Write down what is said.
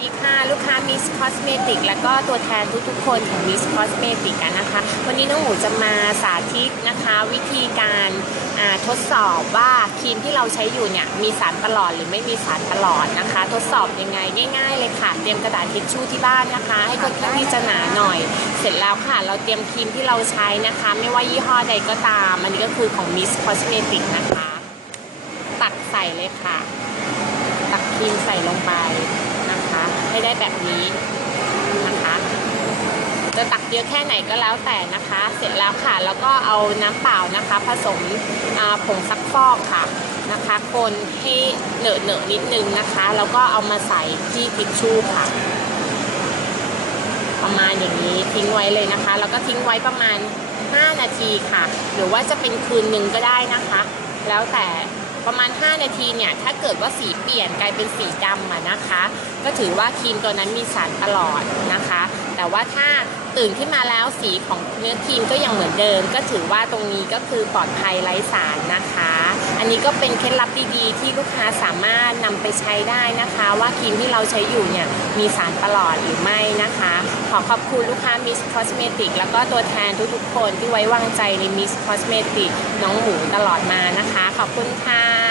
ดีค่ะ ลูกค้า Miss Cosmetic แล้วก็ตัวแทนทุกๆ คนของ Miss Cosmetic กันนะคะ วันนี้น้องหมูจะมาสาธิตนะคะ วิธีการทดสอบว่าครีมที่เราใช้อยู่เนี่ยมีสารประหลอดหรือไม่มีสารประหลอดนะคะ ทดสอบยังไงง่าย ๆ เลยค่ะ เตรียมกระดาษทิชชู่ที่บ้านนะคะ ให้ค่อนข้างที่จะหนาหน่อย เสร็จแล้วค่ะ เราเตรียมครีมที่เราใช้นะคะ ไม่ว่ายี่ห้อใดก็ตาม อันนี้ก็คือของ Miss Cosmetic นะคะ ตักใส่เลยค่ะ ตักครีมใส่ลงไป ให้ได้แบบนี้นะคะจะตักเยอะแค่ไหนก็แล้วแต่นะคะ เสร็จแล้วค่ะ แล้วก็เอาน้ำเปล่านะคะ ผสมผงซักฟอกค่ะนะคะ คนให้เหนอะเหนอะนิดนึงนะคะ แล้วก็เอามาใส่ที่ทิชชู่ค่ะ ประมาณอย่างนี้ทิ้งไว้เลยนะคะ แล้วก็ทิ้งไว้ประมาณ 5 นาทีค่ะ หรือว่าจะเป็นคืนหนึ่งก็ได้นะคะ แล้วแต่ ประมาณ 5 นาทีเนี่ยถ้าเกิดว่าสีเปลี่ยนกลายเป็นสีดำอะนะคะ ก็ถือว่าครีมตัวนั้นมีสารตลอดนะคะ แต่ว่าถ้าตื่นขึ้นมาแล้วสีของเนื้อครีมก็ยังเหมือนเดิม ก็ถือว่าตรงนี้ก็คือปลอดภัยไร้สารนะคะ อันนี้ก็เป็นเคล็ดลับดีๆ ที่ลูกค้าสามารถนำไปใช้ได้นะคะ ว่าครีมที่เราใช้อยู่เนี่ยมีสารประหลอดหรือไม่นะคะ อขอบคุณลูกค้ามิสคอสเมติกแล้วก็ตัวแทนทุกๆคนที่ไว้วางใจในมิสคอสเมติกน้องหมูตลอดมานะคะ ขอบคุณค่ะ